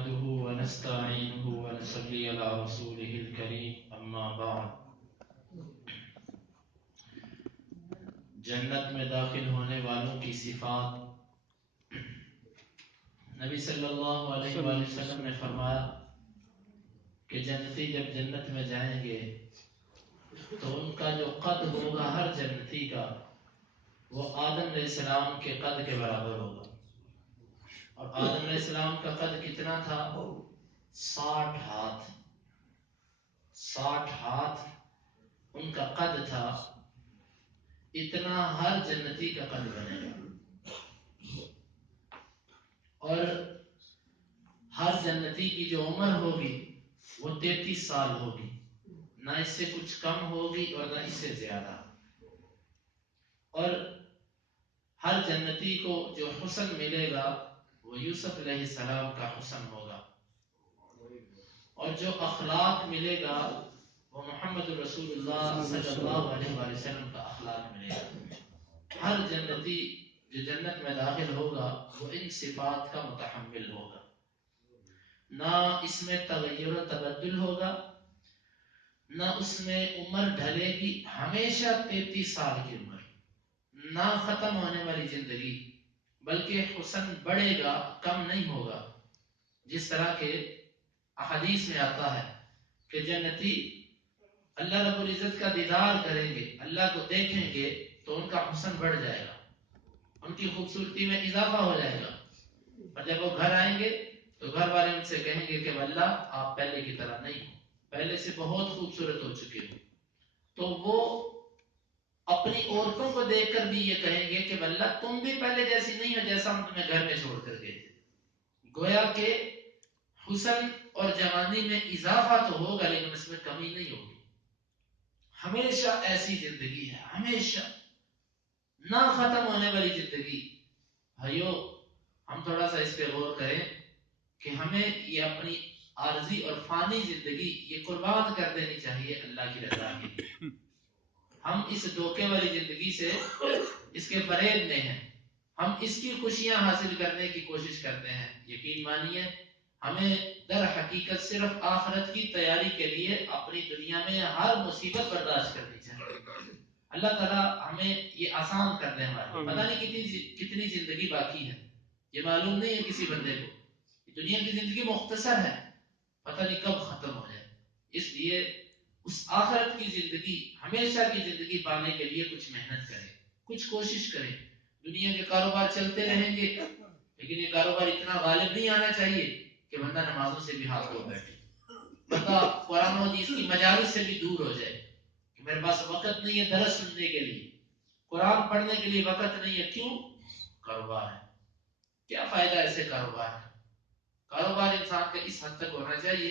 نحمده ونستعينه ونصلي على رسوله الكريم اما بعد جنت میں داخل ہونے والوں کی صفات نبی صلی اللہ علیہ وآلہ وسلم نے فرمایا کہ جنتی جب جنت میں جائیں گے تو ان کا جو قد ہوگا ہر جنتی کا وہ آدم علیہ السلام کے قد کے برابر ہوگا. اور آدم علیہ السلام کا قد کتنا تھا؟ 60 ہاتھ. 60 ہاتھ ان کا قد تھا. اتنا ہر جنتی کا قد بنے گا. اور ہر جنتی کی جو عمر ہوگی وہ 33 سال ہوگی. نہ اس سے کچھ کم ہوگی اور نہ اس سے زیادہ. اور ہر جنتی کو جو حسن ملے گا وہ یوسف علیہ السلام کا حسن ہوگا. اور جو اخلاق ملے گا وہ محمد رسول اللہ صلی اللہ علیہ وآلہ وسلم کا اخلاق ملے گا. ہر جنتی جو جنت میں داخل ہوگا وہ ان صفات کا متحمل ہوگا. نہ اس میں تغیر و تبدل ہوگا، نہ اس میں عمر ڈھلے گی. ہمیشہ 33 سال کی عمر، نہ ختم ہونے والی زندگی، بلکہ حسن بڑھے گا، کم نہیں ہوگا. جس طرح کے احادیث میں آتا ہے کہ جنتی اللہ رب العزت کا دیدار کریں گے، اللہ کو دیکھیں گے تو ان کا حسن بڑھ جائے گا، ان کی خوبصورتی میں اضافہ ہو جائے گا. اور جب وہ گھر آئیں گے تو گھر والے ان سے کہیں گے کہ واللہ آپ پہلے کی طرح نہیں ہو، پہلے سے بہت خوبصورت ہو چکے ہو. تو وہ اپنی عورتوں کو دیکھ کر بھی یہ کہیں گے کہ واللہ تم بھی پہلے جیسی نہیں ہو جیسا ہم تمہیں گھر میں چھوڑ کر گئے تھے. گویا کہ حسن اور جوانی میں اضافہ تو ہوگا لیکن اس میں کمی نہیں ہوگی. ہمیشہ ایسی زندگی ہے، ہمیشہ نہ ختم ہونے والی زندگی. بھائیو ہم تھوڑا سا اس پہ غور کریں کہ ہمیں یہ اپنی عارضی اور فانی زندگی یہ قربان کر دینی چاہیے اللہ کی رضا کے لیے. ہم اس دھوکے والی زندگی سے اس کے فریب میں ہیں، ہم اس کی خوشیاں حاصل کرنے کی کوشش کرتے ہیں. یقین مانیے ہمیں در حقیقت صرف آخرت کی تیاری کے لیے اپنی دنیا میں ہر مصیبت برداشت کرنی چاہیے. اللہ تعالیٰ ہمیں یہ آسان کر دے. ہمارے پتہ نہیں کتنی زندگی باقی ہے، یہ معلوم نہیں ہے کسی بندے کو. دنیا کی زندگی مختصر ہے، پتہ نہیں کب ختم ہو جائے. اس لیے اس آخرت کی زندگی، ہمیشہ کی زندگی پانے کے لیے کچھ محنت کریں، کچھ کوشش کریں. دنیا کے کاروبار چلتے رہیں گے لیکن یہ کاروبار اتنا غالب نہیں آنا چاہیے کہ بندہ نمازوں سے بھی ہاتھ دھو بیٹھے، بندہ قرآن و حدیث کی مجالس سے بھی دور ہو جائے کہ میرے پاس وقت نہیں ہے درس سننے کے لیے، قرآن پڑھنے کے لیے وقت نہیں ہے. کیوں؟ کاروبار ہے. کیا فائدہ ایسے کاروبار ہے؟ کاروبار انسان کا اس حد تک ہونا چاہیے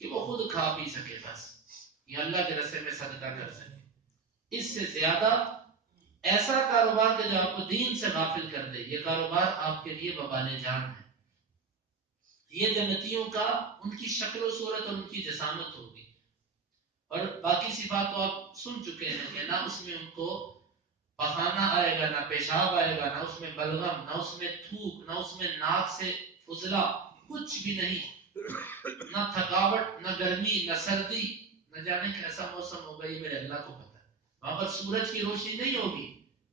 کہ وہ خود کھا پی سکے، بس یہ اللہ کے راستے میں صدقہ کر سکے. اس سے زیادہ ایسا کاروبار کہ جو آپ کو دین سے غافل کر دے، یہ کاروبار آپ کے لیے وبال جان ہے. یہ جنتیوں کا ان کی شکل و صورت اور ان کی جسامت ہوگی. اور باقی صفات تو آپ سن چکے ہیں کہ نہ اس میں ان کو پخانہ آئے گا، نہ پیشاب آئے گا، نہ اس میں بلغم، نہ اس میں تھوک، نہ اس میں ناک سے فضلہ، کچھ بھی نہیں. نہ تھکاوٹ، نہ گرمی، نہ سردی. نہ جانے کیسا موسم ہوگا یہ میرے اللہ کو پتہ ہے. وہاں پر سورج کی روشنی نہیں ہوگی،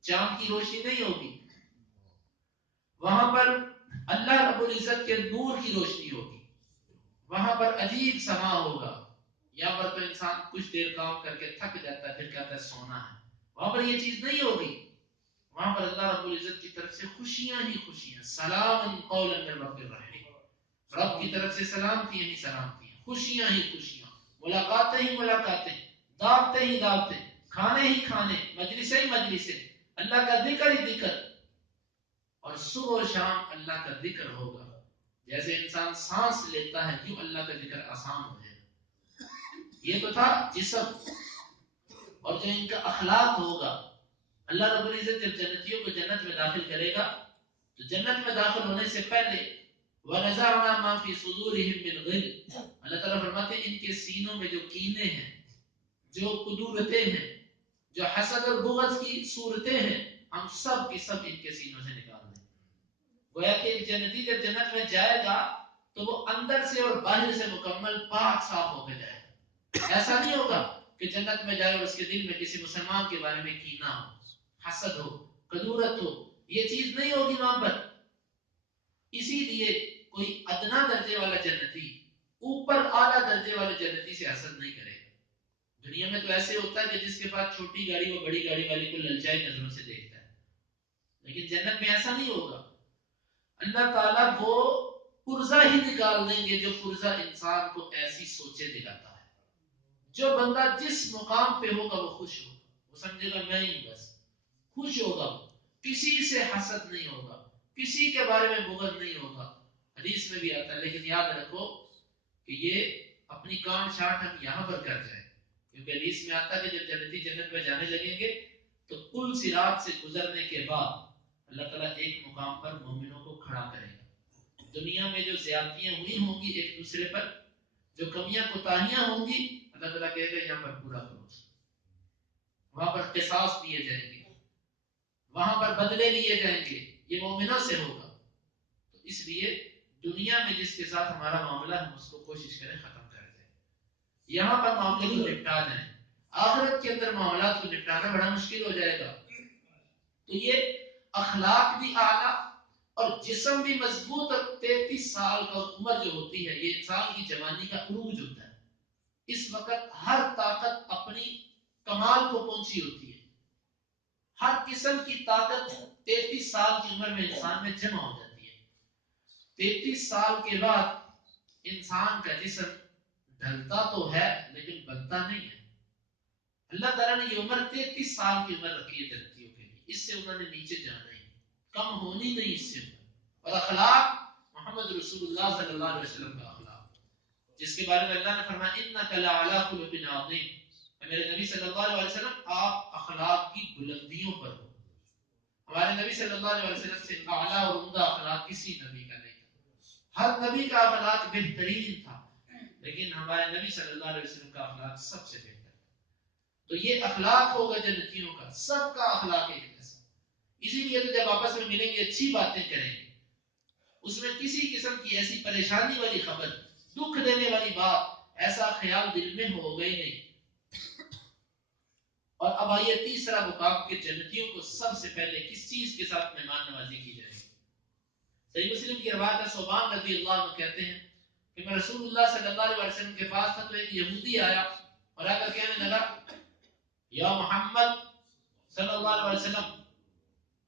چاند کی روشنی نہیں ہوگی، وہاں پر اللہ رب العزت کے نور کی روشنی ہوگی. وہاں پر عجیب سما ہوگا. یہاں پر تو انسان کچھ دیر کام کر کے تھک جاتا ہے پھر کہتا ہے سونا ہے. وہاں پر یہ چیز نہیں ہوگی. وہاں پر اللہ رب العزت کی طرف سے خوشیاں ہی خوشیاں. سلام قولا من رب الرحیم، رب کی طرف سے سلامتی ہی سلامتی، خوشیاں ہی خوشیاں، ملاقاتیں ہی ملاقاتیں، دعوتیں ہی دعوتیں، کھانے ہی کھانے، مجلسیں ہی مجلسیں، اللہ کا ذکر ہی ذکر. اور صبح و شام اللہ کا ذکر ہوگا. جیسے انسان سانس لیتا ہے کیوں اللہ کا ذکر آسان ہو جائے. یہ تو تھا جسم. اور جو ان کا اخلاق ہوگا، اللہ رب العزت جب جنتیوں کو جنت میں داخل کرے گا تو جنت میں داخل ہونے سے پہلے وَنَزَعْنَا مَا فِي صُدُورِهِم مِّن غِلٍّ، اللہ تعالیٰ فرماتے ہیں ان کے سینوں میں جو کینے ہیں، جو قدورتیں ہیں، جو حسد اور بغض کی صورتیں ہیں، ہم سب کی سب ان کے سینوں سے نکال دیں. گویا کہ جنتی جب جنت میں جائے گا تو وہ اندر سے اور باہر سے مکمل پاک صاف ہو کے جائے گا. ایسا نہیں ہوگا کہ جنت میں جائے اور اس کے دل میں کسی مسلمان کے بارے میں کینہ ہو، حسد ہو، کدورت ہو، یہ چیز نہیں ہوگی وہاں پر. اسی لیے کوئی ادنا درجے والا جنتی اوپر اعلیٰ درجے والے جنتی سے حسد نہیں کرے گا. دنیا میں تو ایسے ہوتا ہے کہ جس کے پاس چھوٹی گاڑی وہ بڑی گاڑی والے کو للچائی نظروں سے دیکھتا ہے، لیکن جنت میں ایسا نہیں ہوگا. اللہ تعالیٰ وہ پرزہ ہی نکال دیں گے جو پرزہ انسان کو ایسی سوچے دلاتا ہے. جو بندہ جس مقام پہ ہوگا وہ خوش ہوگا، وہ سمجھے گا میں ہی بس خوش ہوگا، وہ کسی سے حسد نہیں ہوگا، کسی کے بارے میں بغض نہیں ہوگا. حدیث میں بھی آتا ہے، لیکن یاد رکھو کہ یہ اپنی کان چھانٹ ہم یہاں پر کر جائیں، کیونکہ حدیث میں آتا ہے کہ جب جنتی جنت میں جانے لگیں گے تو پل صراط سے گزرنے کے بعد اللہ تعالیٰ ایک مقام پر مومنوں کو کھڑا کرے گا. دنیا میں جو زیادتیاں ہوئی ہوں گی ایک دوسرے پر، جو کمیاں کوتاہیاں ہوں گی، اللہ تعالیٰ کہے گا یہاں پر پورا کرو. وہاں پر قصاص لیے جائیں گے، وہاں پر بدلے لیے جائیں گے. یہ مومنوں سے ہوگا. تو اس لیے دنیا میں جس کے ساتھ ہمارا معاملہ ہم اس کو کوشش کریں ختم کر دیں، یہاں پر معاملے کو نپٹا دیں. آخرت کے اندر معاملات کو نپٹانا بڑا مشکل ہو جائے گا. تو یہ اخلاق بھی اعلیٰ اور جسم بھی مضبوط، اور 33 سال کا عمر جو ہوتی ہے یہ انسان کی جوانی کا عروج ہوتا ہے. اس وقت ہر طاقت اپنی کمال کو پہنچی ہوتی ہے. ہر قسم کی طاقت 33 سال کی عمر میں انسان میں جمع ہو جاتی ہے. 33 سال کے بعد انسان کا جسم ڈھلتا تو ہے لیکن بنتا نہیں ہے. اللہ تعالیٰ نے یہ عمر 33 سال کی عمر رکھی ہے جنتیوں کے لیے. اس سے انہوں نے نیچے جانا ہی، کم ہونی نہیں اس سے. اور اخلاق محمد رسول اللہ صلی اللہ علیہ وسلم کا اخلاق، جس کے بارے میں اللہ نے فرمایا انک لعلی خلق عظیم، میرے نبی صلی اللہ علیہ وسلم آپ اخلاق کی بلندیوں پر ہو. ہمارے نبی صلی اللہ علیہ وسلم سے اعلیٰ اور عمدہ اخلاق کسی نبی کا نہیں تھا. ہر نبی کا اخلاق بہترین تھا، لیکن ہمارے نبی صلی اللہ علیہ وسلم کا اخلاق سب سے بہتر. تو یہ اخلاق ہوگا جنتیوں کا، سب کا اخلاق ایک جیسا. اسی لیے تو جب آپس میں ملیں گے اچھی باتیں کریں گے، اس میں کسی قسم کی ایسی پریشانی والی خبر، دکھ دینے والی بات، ایسا خیال دل میں ہوگا ہی نہیں. اور اب آئیے تیسرا مقام کہ جنتیوں کو سب سے پہلے کس چیز کے ساتھ مہمان نوازی کی جائے گی. صحیح مسلم کی روایت ہے، صوبان رضی اللہ عنہ کہتے ہیں کہ میں رسول اللہ صلی اللہ علیہ وسلم کے پاس تھا تو ایک یہودی آیا اور آ کر کہنے لگا یا محمد صلی اللہ علیہ وسلم،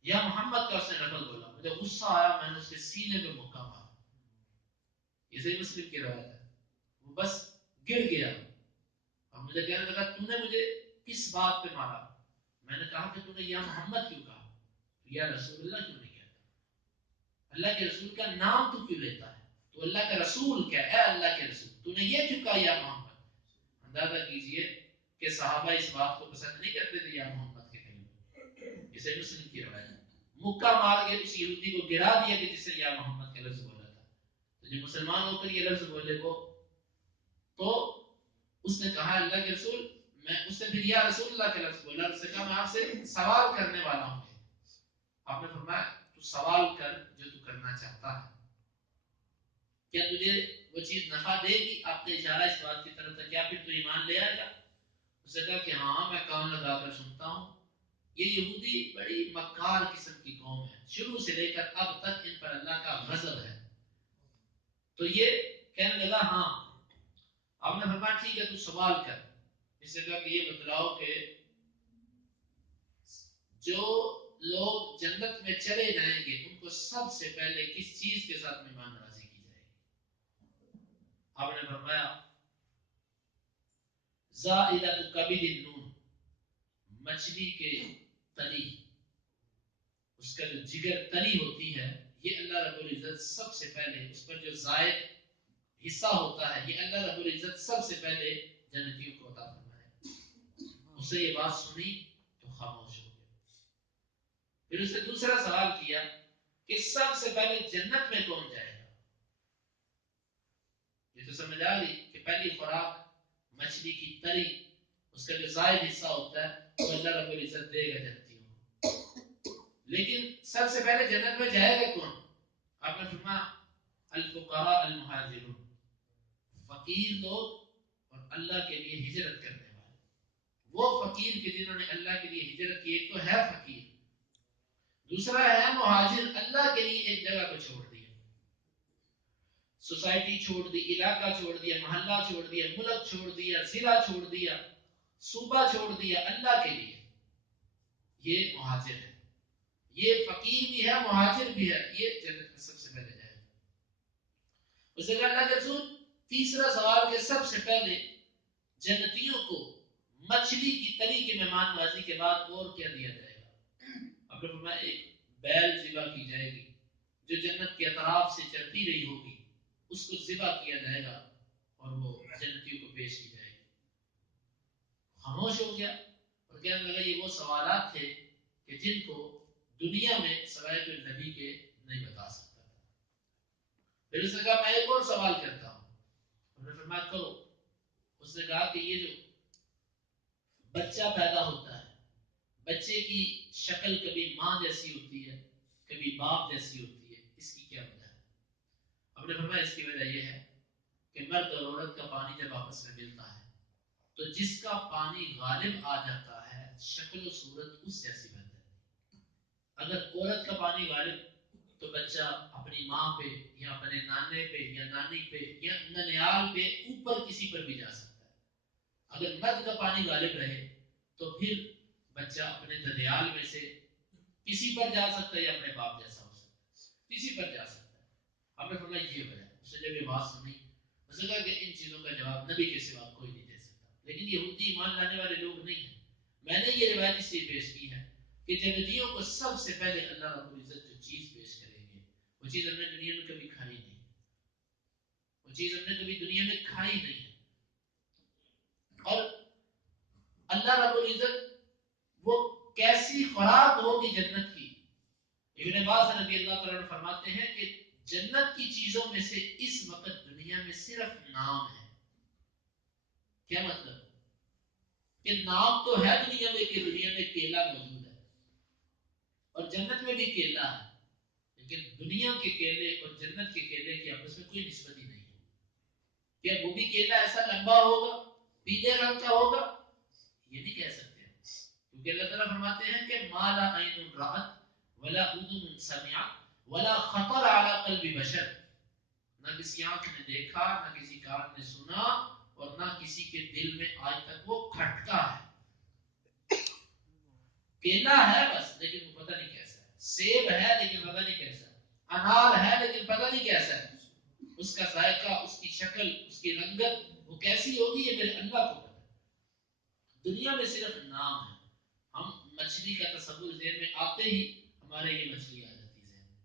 یا محمد کا اس نے لفظ بولا. مجھے غصہ آیا، میں نے اس کے سینے پہ مکہ مارا. یہ صحیح مسلم کی روایت ہے. وہ بس گر گیا اور مجھے کہنے لگا تو نے مجھے کس بات پہ مارا؟ میں نے کہا کہ تو نے یا محمد کیوں کہا، یا رسول اللہ کیوں نہیں کہتا؟ اللہ کے رسول کا نام تو کیوں لیتا ہے؟ تو اللہ کا رسول کیا ہے؟ اللہ کے رسول تو نے یہ کیوں کہا یا محمد؟ اندازہ کیجئے کہ صحابہ اس بات کو پسند نہیں کرتے تھے یا محمد کے کلمے. یہ صحیح مسلم کی روایت ہے. مکہ مار کے اس یہودی کو گرا دیا کہ جس سے یا محمد کا لفظ بولا تھا. تو جو مسلمان ہو کر یہ لفظ بولے وہ، تو اس نے کہا اللہ کے رسول، میں اس سے پھر یا رسول اللہ کا لفظ بولا. اس نے کہا میں آپ سے سوال کرنے والا ہوں. آپ نے فرمایا تو سوال کر جو تو کرنا چاہتا ہے، کیا تجھے وہ چیز نفع دے گی؟ آپ نے اشارہ اس بات کی طرف تھا، کیا پھر تو ایمان لے آئے گا؟ اس نے کہا کہ ہاں میں کان لگا کر سنتا ہوں. یہ یہودی بڑی مکار قسم کی قوم ہے، شروع سے لے کر اب تک ان پر اللہ کا غضب ہے. تو یہ کہنے لگا ہاں. آپ نے فرمایا ٹھیک ہے تو سوال کر. اس نے کہا کہ یہ بتلاؤ کہ جو لوگ جنت میں چلے جائیں گے ان کو سب سے پہلے کس چیز کے ساتھ مہمان نوازی کی جائے گی؟ آپ نے فرمایا زائدۃ کبد النون، مچھلی کے تری، اس کا جو جگر تری ہوتی ہے، یہ اللہ رب العزت سب سے پہلے اس پر جو زائد حصہ ہوتا ہے یہ اللہ رب العزت سب سے پہلے جنتیوں کو عطا فرمائے. اسے یہ بات سنی تو خاموش ہو گیا. پھر اس نے دوسرا سوال کیا کہ سب سے پہلے جنت میں کون جائے گا؟ یہ تو سمجھ آ گئی کہ پہلی خوراک مچھلی کی تری، اس کا جو زائد حصہ ہوتا ہے وہ اللہ رب العزت دے گا جنتیوں کو. لیکن سب سے پہلے جنت میں جائے گا کون؟ آپ نے فرمایا الفقراء المہاجرون، فقیر لوگ اور اللہ کے لیے ہجرت کرنے والے. وہ فقیر کے جنہوں نے اللہ کے لیے ہجرت کی، ایک تو ہے فقیر، دوسرا ہے مہاجر، اللہ کے لیے ایک جگہ کو چھوڑ دیا، سوسائٹی چھوڑ دی، علاقہ چھوڑ دیا، محلہ چھوڑ دیا، ملک چھوڑ دیا، ضلع چھوڑ دیا، صوبہ چھوڑ دیا اللہ کے لیے. یہ مہاجر ہے. یہ فقیر بھی ہے، مہاجر بھی ہے. یہ جنت میں سب سے پہلے جائے گا. اس نے کہا اللہ کے رسول تیسرا سوال کہ سب سے پہلے جنتیوں کو مچھلی کی تری کے مہمان نوازی کے بعد اور کیا دیا جائے گا؟ اب نے فرمایا ایک بیل ذبح کی جائے گی جو جنت کے اطراف سے چلتی رہی ہوگی، اس کو ذبح کیا جائے گا اور وہ جنتیوں کو پیش کی جائے گی. خاموش ہو گیا اور کہنے لگا یہ وہ سوالات تھے کہ جن کو دنیا میں سوائے نبی کے نہیں بتا سکتا تھا. پھر اس نے کہا میں ایک اور سوال کرتا ہوں. انہوں نے فرمایا کرو. اس نے کہا کہ یہ جو بچہ پیدا ہوتا ہے، بچے کی شکل کبھی ماں جیسی ہوتی ہے کبھی باپ جیسی ہوتی ہے، اس کی کیا وجہ ہے؟ ہم نے فرمایا اس کی وجہ یہ ہے کہ مرد اور عورت کا پانی جب آپس میں ملتا ہے تو جس کا پانی غالب آ جاتا ہے شکل و صورت اس جیسی بن جاتی ہے. اگر عورت کا پانی غالب تو بچہ اپنی ماں پہ یا اپنے نانے پہ یا نانی پہ یا ننیال پہ اوپر کسی پر بھی جا سکتا ہے. اگر مرد کا پانی غالب رہے تو پھر بچہ اپنے ددیال میں سے کسی پر جا سکتا ہے یا اپنے باپ جیسا ہو سکتا ہے، کسی پر جا سکتا ہے. ہم نے فرمایا یہ وجہ. اس نے جب یہ بات سنی اس نے کہا کہ ان چیزوں کا جواب نبی کے سوا کوئی نہیں دے سکتا. لیکن یہودی ایمان لانے والے لوگ نہیں ہیں. میں نے یہ روایت اس لیے پیش کی ہے کہ جنتیوں کو سب سے پہلے اللہ رب العزت جو چیز پیش کریں گے وہ چیز ہم نے دنیا میں کبھی کھائی نہیں، وہ چیز ہم نے کبھی دنیا میں کھائی نہیں ہے. اور اللہ رب العزت وہ کیسی خوراک ہوگی جنت کی. ابن عباس رضی اللہ تعالیٰ عنہ فرماتے ہیں کہ جنت کی چیزوں میں سے اس وقت دنیا میں صرف نام ہے. کیا مطلب؟ کہ نام تو ہے دنیا میں کہ دنیا میں کیلا موجود ہے اور جنت میں بھی کیلا ہے، لیکن دنیا کے کیلے اور جنت کے کیلے کی آپس میں کوئی نسبت ہی نہیں ہے. کیا وہ بھی کیلا ایسا لمبا ہوگا پیلے رنگ کا ہوگا؟ یہ نہیں کہہ سکتے کیونکہ اللہ تعالیٰ فرماتے ہیں کہ مالا عین رأت ولا اذن سمعت ولا خطر على قلب بشر. نہ کسی آنکھ نے دیکھا، نہ کسی کان نے سنا اور نہ کسی کے دل میں آج تک وہ کھٹکا ہے. کیلا ہے بس لیکن وہ پتہ نہیں کیسا ہے، سیب ہے لیکن پتہ نہیں کیسا ہے، انار ہے لیکن پتہ نہیں کیسا ہے. اس کا ذائقہ، اس کی شکل، اس کی رنگت وہ کیسی ہوگی یہ میرے اللہ کو پتہ ہے. دنیا میں صرف نام ہے. ہم مچھلی کا تصور ذہن میں آتے ہی ہمارے یہ مچھلی آ جاتی ہے ذہن میں،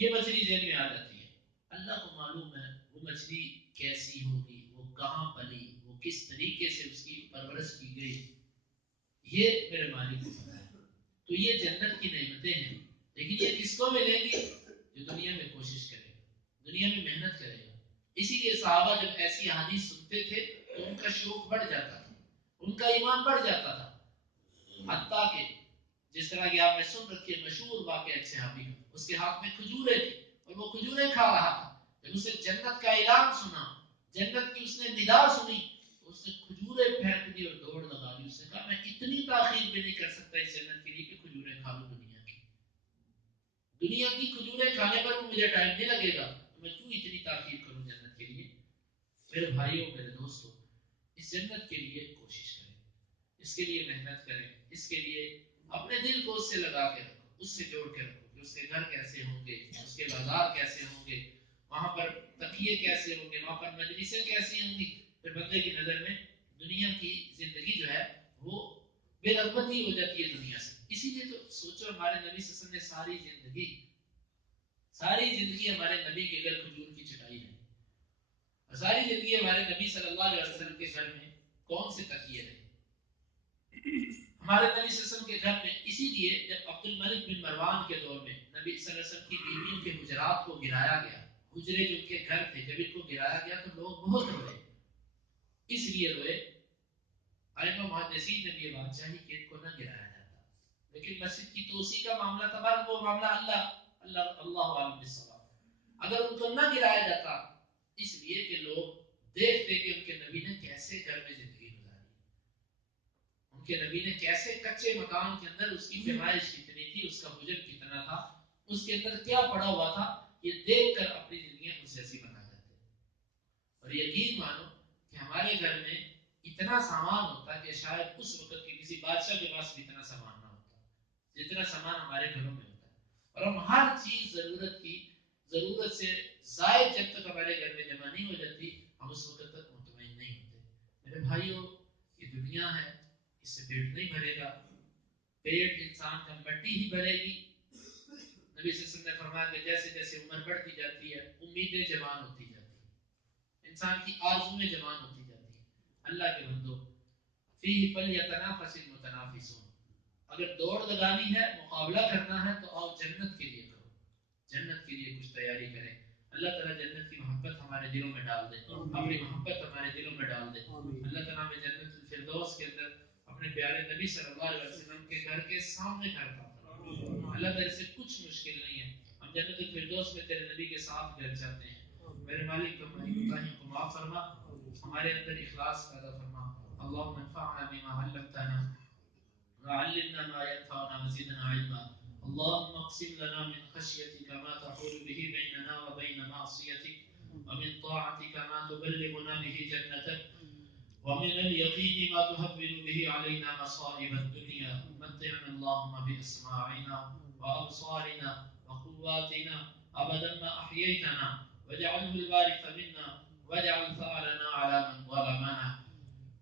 یہ مچھلی ذہن میں آ جاتی ہے. اللہ کو معلوم ہے وہ مچھلی کیسی ہوگی، وہ کہاں پلی، وہ کس طریقے سے اس کی پرورش کی گئی، یہ میرے مالک کو پتا ہے. تو یہ جنت کی نعمتیں ہیں، لیکن یہ کس کو ملیں گی؟ جو دنیا میں کوشش کرے گا، دنیا میں محنت کرے گا. اسی لیے صحابہ جب ایسی حدیث سنتے تھے تو ان کا شوق بڑھ جاتا تھا، ان کا ایمان بڑھ جاتا تھا. حتیٰ کہ جس طرح کہ آپ نے سن رکھی ہے مشہور واقعہ ایک صحابی کا، اس کے ہاتھ میں کھجوریں تھی اور وہ کھجوریں کھا رہا تھا. جب اس نے جنت کا اعلان سنا، جنت کی اس نے ندا سنی تو اس نے کھجوریں پھینک دی اور دوڑ لگا دی. اس نے کہا میں اتنی تاخیر بھی نہیں کر سکتا اس جنت کے لیے کہ کھجوریں کھا لوں. دنیا کی کھجوریں کھانے پر مجھے ٹائم نہیں لگے گا تو میں کیوں اتنی تاخیر کروں جنت کے لیے. میرے بھائیوں، میرے دوستوں، اس جنت کے لیے کوشش کریں، اس کے لیے محنت کریں، اس کے لیے اپنے دل کو اس سے لگا کے رکھو، اس سے جوڑ کے رکھو کہ اس کے گھر کیسے ہوں گے، اس کے بازار کیسے ہوں گے، وہاں پر تکیے کیسے ہوں گے، وہاں پر مجلسیں کیسی ہوں گی. پھر بندے کی نظر میں دنیا کی زندگی جو ہے وہ بے رغبتی ہو جاتی ہے دنیا سے. اسی لیے تو سوچو ہمارے نبی صلی اللہ علیہ وسلم نے ساری زندگی ہمارے نبی کے گھر کھجور کی چٹائی رہی، اور ساری زندگی ہمارے نبی صلی اللہ علیہ وسلم کے گھر میں کون سے تکیے رہے ہمارے نبی صلی اللہ علیہ وسلم کے گھر میں. اسی لیے جب عبد الملک بن مروان کے دور میں نبی صلی اللہ علیہ وسلم کی بیویوں کے حجرات کو گرایا گیا، حجرے جو ان کے گھر تھے جب ان کو گرایا گیا تو لوگ بہت روئے. اس لیے روئے، ائمہ محدثین نے بھی یہ بات چاہی کہ ان کو نہ گرایا جاتا، لیکن مسجد کی توسیع کا معاملہ تھا. وہ معاملہ اللہ عالم بالصواب. اگر ان کو نہ گرایا جاتا اس لیے کہ لوگ دیکھتے کہ ان کے نبی نے کیسے گھر میں زندگی گزاری، ان کے نبی نے کیسے کچے مکان کے اندر اس کی پیمائش کتنی تھی، اس کا حجم کتنا تھا، اس کے اندر کیا پڑا ہوا تھا، یہ دیکھ کر اپنی زندگیاں اس جیسی بنا جاتے۔ اور یقین مانو کہ ہمارے گھر میں اتنا سامان ہوتا کہ شاید اس وقت کے کسی بادشاہ کے پاس بھی اتنا سامان نہ ہوتا جتنا سامان ہمارے گھروں میں ہوتا ہے، اور ہم ہر چیز ضرورت سے زائد جب تک ہمارے گھر میں جمع نہیں ہو جاتی ہم اس وقت تک مطمئن نہیں ہوتے۔ میرے بھائیوں، یہ دنیا ہے، اس سے پیٹ نہیں بھرے گا، پیٹ انسان کا مٹی ہی بھرے گی۔ نبی صلی اللہ علیہ وسلم نے فرمایا کہ جیسے جیسے عمر بڑھتی جاتی ہے امیدیں جوان ہوتی جاتی ہیں، انسان کی آرزویں جوان ہوتی جاتی ہیں۔ اللہ کے بندو، فیہ فلیتنافس المتنافسون، اگر دوڑ لگانی ہے، مقابلہ کرنا ہے تو آؤ جنت کے لیے کرو، جنت کے لیے کچھ تیاری کریں۔ اللہ تعالیٰ جنت کی محبت ہمارے دلوں میں ڈال دے، اپنی محبت ہمارے دلوں میں ڈال دے۔ اللہ تعالیٰ ہمیں جنت الفردوس کے اندر اپنے پیارے نبی صلی اللہ علیہ وسلم کے گھر کے سامنے گھر عطا فرمائے۔ اللہ تعالیٰ سے کچھ مشکل نہیں ہے، ہم جنت الفردوس میں تیرے نبی کے ساتھ گھر چاہتے ہیں۔ میرے مالک تو ہماری کوتاہیوں کو معاف فرما، ہمارے اندر اخلاص پیدا فرما۔ اللهم انفعنا بما علمتنا وعلمنا ما ينفعنا وزدنا علما۔ اللهم اقسم لنا من خشيتك ما تحول به بيننا وبين معصيتك، ومن طاعتك ما تبلغنا به جنتك، ومن اليقين ما تهون به علينا مصائب الدنيا، متعنا اللهم بأسماعنا وأبصارنا وقواتنا أبدا ما أحييتنا، واجعله الوارث منا، واجعل ثأرنا على من ظلمنا،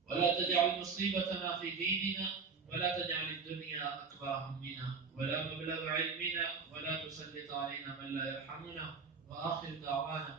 ولا تجعل مصيبتنا في ديننا، ولا تجعل الدنيا أكبر همنا ولا مبلغ علمنا، ولا تسلط علينا من لا يرحمنا، وآخر دعوانا